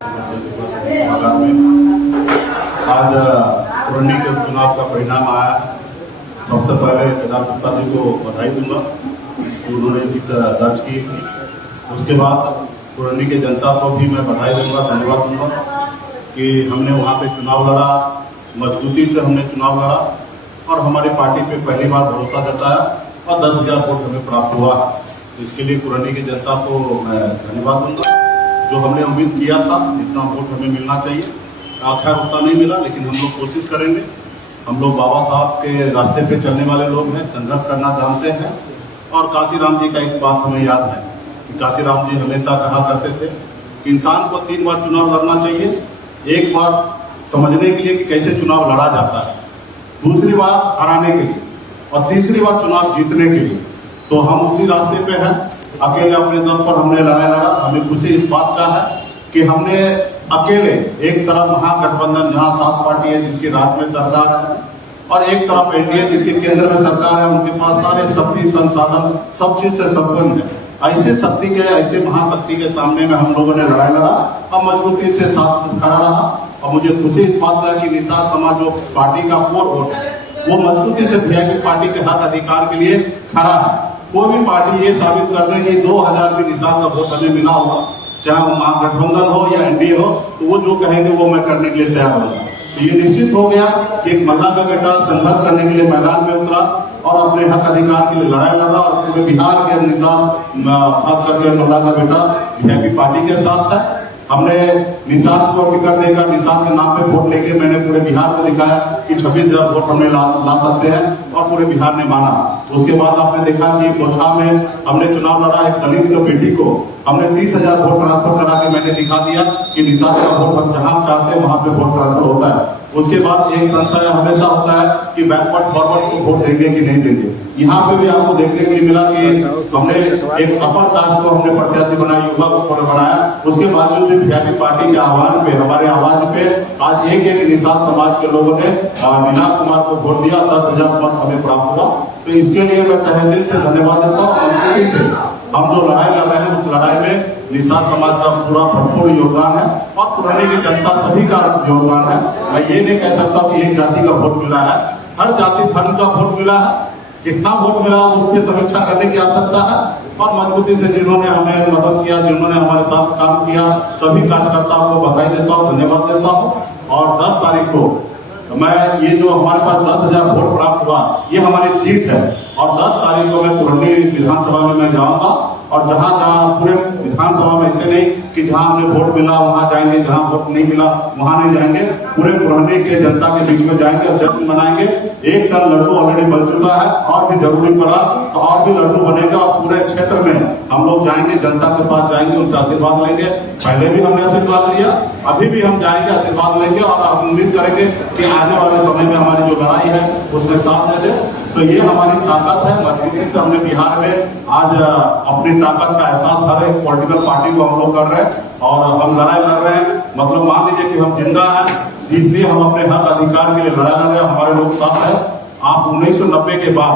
आज पुरनी के चुनाव का परिणाम आया। सबसे पहले केदार गुप्ता जी को बधाई दूंगा कि उन्होंने जीत दर्ज की। उसके बाद पुरनी के जनता को भी मैं बधाई दूंगा, धन्यवाद दूंगा कि हमने वहाँ पे चुनाव लड़ा, मजबूती से हमने चुनाव लड़ा और हमारी पार्टी पे पहली बार भरोसा जताया और 10,000 वोट हमें प्राप्त हुआ। इसके लिए पुरनी की जनता को मैं धन्यवाद दूंगा। जो हमने उम्मीद किया था जितना वोट हमें मिलना चाहिए, आखिर उतना नहीं मिला, लेकिन हम लोग कोशिश करेंगे। हम लोग बाबा साहब के रास्ते पे चलने वाले लोग हैं, संघर्ष करना जानते हैं। और काशीराम जी का एक बात हमें याद है कि काशीराम जी हमेशा कहा करते थे कि इंसान को 3 बार चुनाव लड़ना चाहिए। एक बार समझने के लिए कि कैसे चुनाव लड़ा जाता है, दूसरी बार हराने के लिए और तीसरी बार चुनाव जीतने के लिए। तो हम उसी रास्ते पे हैं। अकेले अपने दम पर हमने लड़ाई लड़ा। हमें खुशी इस बात का है कि हमने अकेले एक तरफ महागठबंधन जहां 7 पार्टी है जिनकी राज्य में सरकार है और एक तरफ एनडीए जिनके केंद्र में सरकार है, उनके पास सारे शक्ति संसाधन सब चीज से संपन्न है। ऐसे शक्ति के, ऐसे महाशक्ति के सामने में हम लोगों ने लड़ाई लड़ा और मजबूती से साथ खड़ा रहा। और मुझे खुशी इस बात का है कि निषाद समाज जो पार्टी का कोर वोट है वो मजबूती से वीआईपी पार्टी के हक अधिकार के लिए खड़ा है। कोई भी पार्टी ये साबित कर दे कि 2,000 भी निषाद का वोट हमें मिला होगा, चाहे वो महागठबंधन हो या एनडीए हो, तो वो जो कहेंगे वो मैं करने के लिए तैयार हूँ। तो ये निश्चित हो गया कि एक महिला का बेटा संघर्ष करने के लिए मैदान में उतरा और अपने हक अधिकार के लिए लड़ाई लड़ा और पूरे बिहार के निषाद, खास करके महिला का बेटा वीआईपी पार्टी के साथ है। हमने निषाद को टिकट देकर निषाद के नाम पे वोट लेके मैंने पूरे बिहार को दिखाया कि 26,000 वोट हमने ला सकते हैं और पूरे बिहार ने माना। उसके बाद आपने देखा कि कोछा में हमने चुनाव लड़ा, एक दलित की बेटी को हमने 30,000 वोट ट्रांसफर करा के मैंने दिखा दिया कि निषाद का वोट जहां चाहते हैं वहां पे वोट ट्रांसफर होता है। उसके बाद एक संशय हमेशा होता है कि बैकवर्ड फॉरवर्ड को वोट देंगे कि नहीं देंगे। यहाँ पे भी आपको देखने को मिला कि हमने एक अपर कास्ट को हमने प्रत्याशी बनाया, युवा को बनाया। उसके बावजूद भी वीआईपी पार्टी के आह्वान पे, हमारे आह्वान पे आज एक निषाद समाज के लोगों ने मीना कुमार को वोट दिया, 10,000 मत हमें प्राप्त हुआ। तो इसके लिए मैं तहे दिल से धन्यवाद देता हूँ। हम जो लड़ाई लड़ रहे हैं उस लड़ाई में निषाद समाज का पूरा भरपूर योगदान है और पुरानी की जनता सभी का योगदान है। मैं ये नहीं कह सकता कि एक जाति का वोट मिला है, हर जाति धर्म का वोट मिला है। कितना वोट मिला उसकी समीक्षा करने की आवश्यकता है और मजबूती से जिन्होंने हमें मदद किया, जिन्होंने हमारे साथ काम किया, सभी कार्यकर्ताओं को बधाई देता हूँ, धन्यवाद देता हूँ। और 10 तारीख को मैं ये जो हमारे पास 10,000 वोट प्राप्त हुआ ये हमारी जीत है और 10 तारीख को मैं पुरनी विधानसभा में मैं जाऊंगा और जहां जहां पूरे विधानसभा में ऐसे नहीं कि जहां हमें वोट मिला वहां जाएंगे, जहां वोट नहीं मिला वहां नहीं जाएंगे, पूरे पुराने के जनता के बीच में जाएंगे और जश्न मनाएंगे। 1 टन लड्डू ऑलरेडी बन चुका है और भी जरूरी पड़ा तो और भी लड्डू बनेगा और पूरे क्षेत्र में हम लोग जाएंगे, जनता के पास जाएंगे, उनसे आशीर्वाद लेंगे। पहले भी हमने आशीर्वाद लिया, अभी भी हम जाएंगे, आशीर्वाद लेंगे और उम्मीद करेंगे कि आने वाले समय में हमारी जो लड़ाई है उसमें साथ दे दे। तो ये हमारी ताकत है। मजबूती से हमने बिहार में आज अपनी ताकत का एहसास हर एक पॉलिटिकल पार्टी को हम लोग कर रहे हैं और हम लड़ाई लड़ रहे हैं। मतलब मान लीजिए कि हम जिंदा हैं, इसलिए हम अपने हक अधिकार के लिए लड़ाई लड़ रहे हैं। हमारे लोग साथ है। आप 1990 के बाद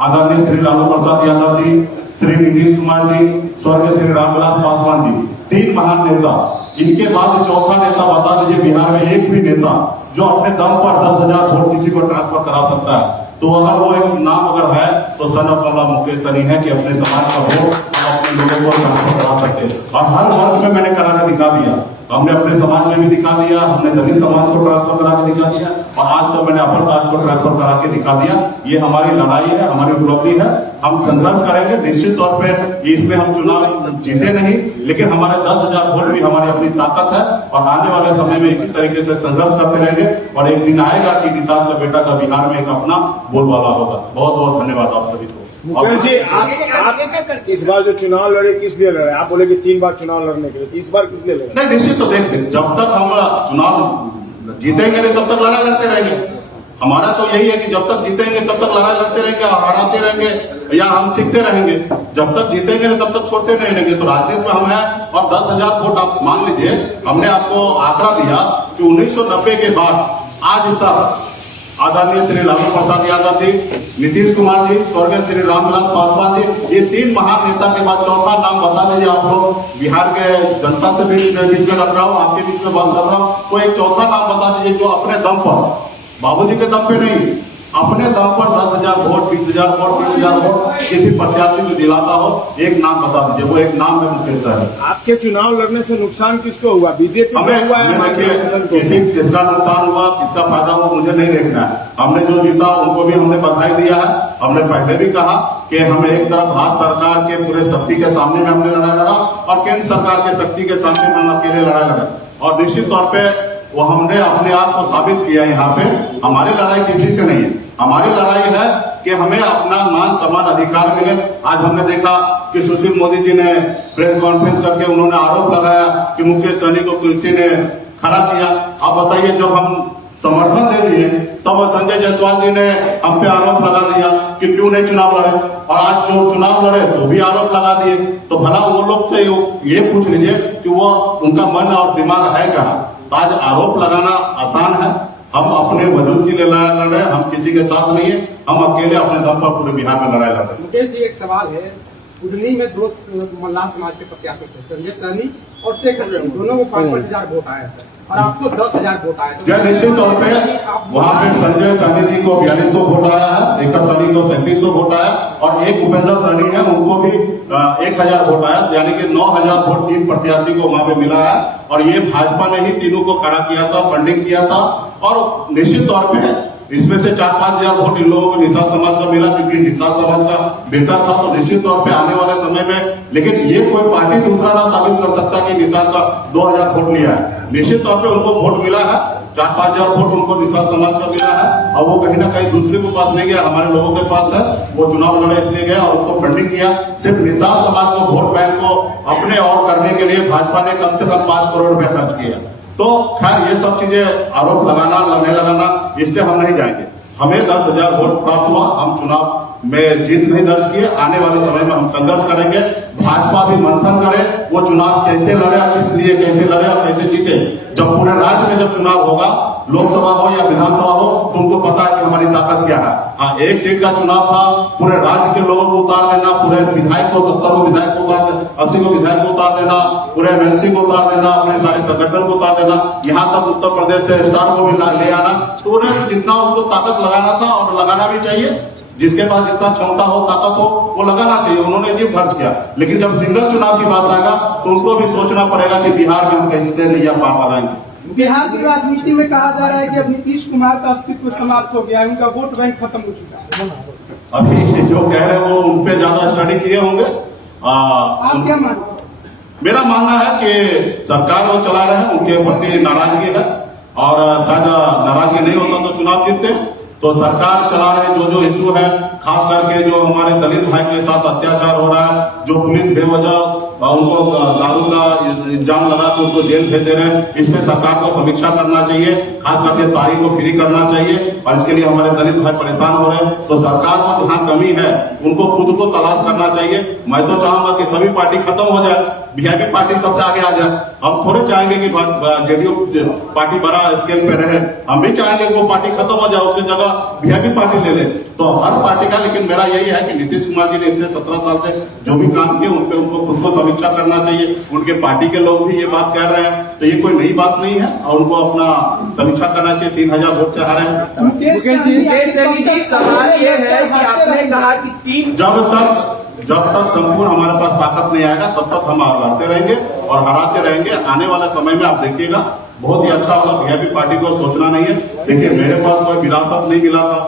आदरणीय श्री लालू प्रसाद यादव जी, श्री नीतीश कुमार जी, स्वर्गीय श्री रामविलास पासवान जी, 3 महान नेता। इनके बाद चौथा नेता बता दीजिए बिहार में एक भी नेता जो अपने दम पर 10,000 वोट किसी को ट्रांसफर करा सकता है। तो अगर वो एक नाम अगर है तो सन ऑफ अल्लाह मुकेश सनी है कि अपने समाज का वोट अपने लोगों को ट्रांसफर करा सकते। और हर वर्ग में मैंने करा कर दिखा दिया। हमने अपने समाज में भी दिखा दिया, हमने दलित समाज को ट्रांसफर करा के दिखा दिया और आज तो मैंने अपर कास्ट को ट्रांसफर करा के दिखा दिया। ये हमारी लड़ाई है, हमारी उपलब्धि है। हम संघर्ष करेंगे निश्चित तौर पे। इसमें हम चुनाव जीते नहीं, लेकिन हमारे 10,000 वोट भी हमारी अपनी ताकत है और आने वाले समय में इसी तरीके से संघर्ष करते रहेंगे और एक दिन आएगा कि निषाद का बेटा का बिहार में एक अपना बोलबाला होगा। बहुत बहुत धन्यवाद आप सभी को। मुकेश जी, आप इस बार जो चुनाव लड़े किस लिए लड़े? आप बोले कि 3 बार चुनाव लड़ने के लिए, इस बार किस लिए लड़े? नहीं, निश्चित तो देखते जब तक हम चुनाव जीतेंगे तब तक लड़ाई लड़ते रहेंगे। हमारा तो यही है कि जब तक जीतेंगे तब तक लड़ाई लड़ते रहेंगे और हराते रहेंगे या हम सीखते रहेंगे। जब तक जीतेंगे तब तक छोड़ते नहीं रहेंगे। तो राजनीति में हम हैं और 10,000 वोट आप मान लीजिए। हमने आपको आंकड़ा दिया कि 1990 के बाद आज तक आदरणीय श्री लालू प्रसाद यादव जी, नीतीश कुमार जी, स्वर्गीय श्री रामविलास पासवान जी, ये तीन महान नेता के बाद चौथा नाम बता दीजिए आप लोग। बिहार के जनता से भी बीच में रख रहा हूँ, आपके बीच में बात कर रहा हूँ, तो एक चौथा नाम बता दीजिए जो अपने दम पर, बाबूजी के दम पे नहीं, अपने दम पर 10,000 वोट, 20,000 वोट, 30,000 वोट किसी प्रत्याशी को दिलाता हो। एक नाम बता दीजिए, वो एक नाम है मुकेश सहनी। आपके चुनाव लड़ने से नुकसान किसको हुआ? बीजेपी हमें को हुआ है? देखिए, किसका नुकसान हुआ, किसका फायदा हुआ, मुझे नहीं देखना है। हमने जो जीता उनको भी हमने बधाई दिया है। हमने पहले भी कहा कि हम एक तरफ भारत सरकार के पूरे शक्ति के सामने में हमने लड़ाई लड़ा और केंद्र सरकार के शक्ति के सामने में हम अकेले लड़ाई लड़े, और निश्चित तौर पे वो हमने अपने आप को साबित किया। यहाँ पे हमारी लड़ाई किसी से नहीं है, हमारी लड़ाई है कि हमें अपना मान सम्मान अधिकार मिले। आज हमने देखा कि सुशील मोदी जी ने प्रेस कॉन्फ्रेंस करके उन्होंने आरोप लगाया कि मुकेश सहनी को किसी ने खड़ा किया। आप बताइए, जब हम समर्थन दे दिए तब संजय जायसवाल जी ने हम पे आरोप लगा दिया कि क्यों नहीं चुनाव लड़े, और आज जो चुनाव लड़े तो भी आरोप लगा दिए। तो भला वो लोग से ये पूछ लीजिए कि वो उनका मन और दिमाग है कहाँ। आज आरोप लगाना आसान है, हम अपने वजूद के लिए लड़ रहे हैं, हम किसी के साथ नहीं है, हम अकेले अपने दम पर पूरे बिहार में लड़ाई लड़ रहे हैं। मुकेश जी, एक सवाल है, बुधनी में दो मल्लाह समाज के प्रत्याशी थे, संजय सहनी और शेखर सहनी, दोनों को 5,000 वोट आया था और आपको 10,000 वोट आया। जय निश्चित तौर पे वहाँ पे संजय सहनी जी को 4200 वोट आया है, शेखर सहनी को 3700 वोट आया, और एक भूपेंद्र सहनी है उनको भी 1,000 वोट आया, यानी कि 9,000 वोट तीन प्रत्याशी को वहाँ पे मिला है। और ये भाजपा ने ही तीनों को खड़ा किया था, फंडिंग किया था, और निश्चित तौर पे इसमें से 4-5 वोट इन लोगों को निषाद समाज का मिला, क्योंकि निषाद समाज का बेटा था। तो निश्चित तौर पे आने वाले समय में, लेकिन ये कोई पार्टी दूसरा ना साबित कर सकता कि निषाद का 2,000 वोट लिया है। निश्चित तौर पे उनको वोट मिला है, 4-5 वोट उनको निषाद समाज का मिला है, और वो कहीं ना कहीं दूसरे के पास नहीं गया, हमारे लोगों के पास है। वो चुनाव लड़े इसलिए गया और उसको फंडिंग किया। सिर्फ निषाद समाज को वोट बैंक को अपने और करने के लिए भाजपा ने कम से कम 5 करोड़ रुपया खर्च किया। तो खैर, ये सब चीजें आरोप लगाना, लड़ने लगाना, इस पे हम नहीं जाएंगे। हमें 10,000 वोट प्राप्त हुआ, हम चुनाव में जीत नहीं दर्ज किए। आने वाले समय में हम संघर्ष करेंगे, भाजपा भी मंथन करे वो चुनाव कैसे लड़े, किस लिए कैसे लड़े और कैसे जीते। जब पूरे राज्य में जब चुनाव होगा, लोकसभा हो या विधानसभा हो, तो उनको पता है कि हमारी ताकत क्या है। हाँ, एक सीट का चुनाव था, पूरे राज्य के लोगों को उतार देना, पूरे विधायक को 70 को विधायक को उतार देना, 80 को विधायक को उतार देना, पूरे एमएलसी को उतार देना, अपने सारे संगठन को उतार देना, यहाँ तक उत्तर प्रदेश से स्टार को भी ले आना। तो उन्हें जितना उसको ताकत लगाना था और लगाना भी चाहिए, जिसके पास जितना क्षमता हो, ताकत हो, वो लगाना चाहिए। उन्होंने जीत दर्ज किया, लेकिन जब सिंगल चुनाव की बात आएगा तो उनको भी सोचना पड़ेगा कि बिहार में हम कैसे नैया पार लगाएंगे। बिहार की राजनीति में कहा जा रहा है कि अब नीतीश कुमार का अस्तित्व समाप्त हो गया है, उनका वोट बैंक खत्म हो चुका है। अभी जो कह रहे हैं वो उन पे ज्यादा स्टडी किए होंगे। आप क्या मानते हैं? मेरा मानना है कि सरकार वो चला रहे हैं, उनके प्रति नाराजगी है, और शायद नाराजगी नहीं होता तो चुनाव जीतते। तो सरकार चला रहे जो इशू है, खास करके जो हमारे दलित भाई के साथ अत्याचार हो रहा है, जो पुलिस बेवजह उनको दारू का इल्जाम लगा के उनको जेल भेज दे रहे हैं, इस पे सरकार को समीक्षा करना चाहिए। खास करके तारीख को फ्री करना चाहिए, और इसके लिए हमारे दलित भाई परेशान हो रहे हैं। तो सरकार को जहाँ कमी है उनको खुद को तलाश करना चाहिए। मैं तो चाहूंगा कि सभी पार्टी खत्म हो जाए, वीआईपी पार्टी सबसे आगे आ जाए। हम थोड़े चाहेंगे कि जेडीयू पार्टी बड़ा स्केल पे रहे, हम भी चाहेंगे कि वो पार्टी खत्म हो जाए, उसकी जगह वीआईपी पार्टी ले ले। तो हर पार्टी का, लेकिन मेरा यही है कि नीतीश कुमार जी ने इतने 17 साल से जो भी काम किए उन पे उनको खुद को समीक्षा करना चाहिए। उनके पार्टी के लोग भी ये बात कह रहे हैं, तो ये कोई नई बात नहीं है, और उनको अपना समीक्षा करना चाहिए। 3,000 वोट से हारे हैं। मुकेश जी, सवाल ये है कि आपने कहा कि जब तक संपूर्ण हमारे पास ताकत नहीं आएगा तब तक हम लड़ते रहेंगे और हराते रहेंगे। आने वाले समय में आप देखिएगा बहुत ही अच्छा होगा। वीआईपी पार्टी को सोचना नहीं है। देखिए, मेरे पास कोई विरासत नहीं मिला था,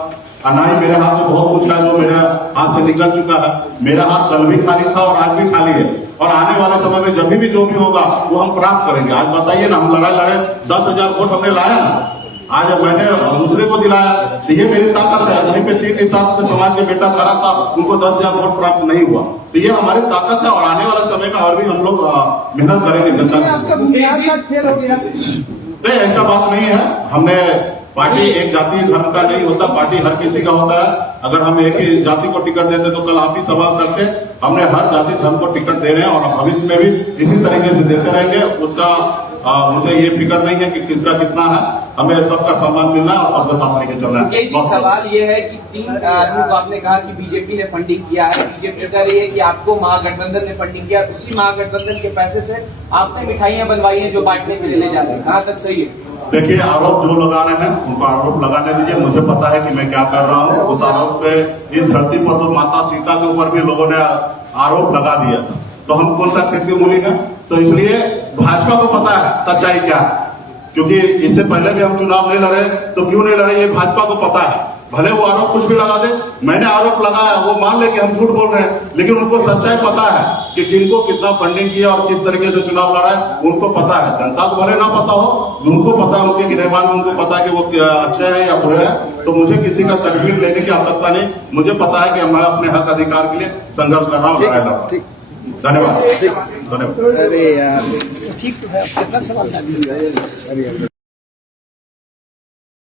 ना ही मेरे हाथ में बहुत कुछ है जो मेरे हाथ से निकल चुका है। मेरा हाथ कल भी खाली था और आज भी खाली है, और आने वाले समय में जब भी जो भी होगा वो हम प्राप्त करेंगे। आज बताइए ना, हम लड़ाई लड़े, 10,000 वोट हमने लाया ना, आज मैंने दूसरे को दिलाया, तो ये मेरी ताकत है। वहीं पे 3 हिसाब से समाज के बेटा खड़ा था, उनको 10,000 वोट प्राप्त नहीं हुआ, तो ये हमारी ताकत है। और आने वाले समय में और भी हम लोग मेहनत करेंगे जनता नहीं, ऐसा बात नहीं है। हमने पार्टी एक जाति धर्म का नहीं होता, पार्टी हर किसी का होता है। अगर हम एक ही जाति को टिकट देते तो कल आप ही सवाल करते। हमने हर जाति धर्म को टिकट दे रहे हैं और भविष्य में भी इसी तरीके से देते रहेंगे। उसका मुझे ये फिक्र नहीं है कि किसका कितना है, हमें सबका सम्मान मिलना है और सबका साथ लेके चलना है। जी सवाल ये है कि 3 आदमियों को आपने कहा कि बीजेपी ने फंडिंग किया है, बीजेपी कह रही है कि आपको महागठबंधन ने फंडिंग किया, उसी महागठबंधन के पैसे से आपने मिठाइयां बनवाई हैं जो बांटने के लिए ले जा रहे हैं, कहाँ तक सही है? देखिए, आरोप जो लगा रहे हैं उनको आरोप लगाने दीजिए, मुझे पता है कि मैं क्या कर रहा हूँ। उस आरोप पे इस धरती पर तो माता सीता के ऊपर भी लोगों ने आरोप लगा दिया था, तो हम कौन सा खेत के मूली हैं? तो इसलिए भाजपा को पता है सच्चाई क्या है, क्योंकि इससे पहले भी हम चुनाव नहीं लड़े, तो क्यों नहीं लड़े ये भाजपा को पता है। भले वो आरोप कुछ भी लगा दे, मैंने आरोप लगाया, वो मान ले कि हम झूठ बोल रहे हैं, लेकिन उनको सच्चाई पता है कि किनको कितना फंडिंग किया और किस तरीके से चुनाव लड़ा है, उनको पता है। जनता को भले ना पता हो, उनको पता है, उनके गिरहमान में उनको पता है कि वो अच्छे हैं या बुरे हैं। तो मुझे किसी का सर्टिफिकेट लेने की आवश्यकता नहीं, मुझे पता है कि मैं अपने हक अधिकार के लिए संघर्ष कर रहा हूँ, लड़ाई लड़ रहा हूँ। धन्यवाद, धन्यवाद। अरे यार ठीक है, कितना सवाल था?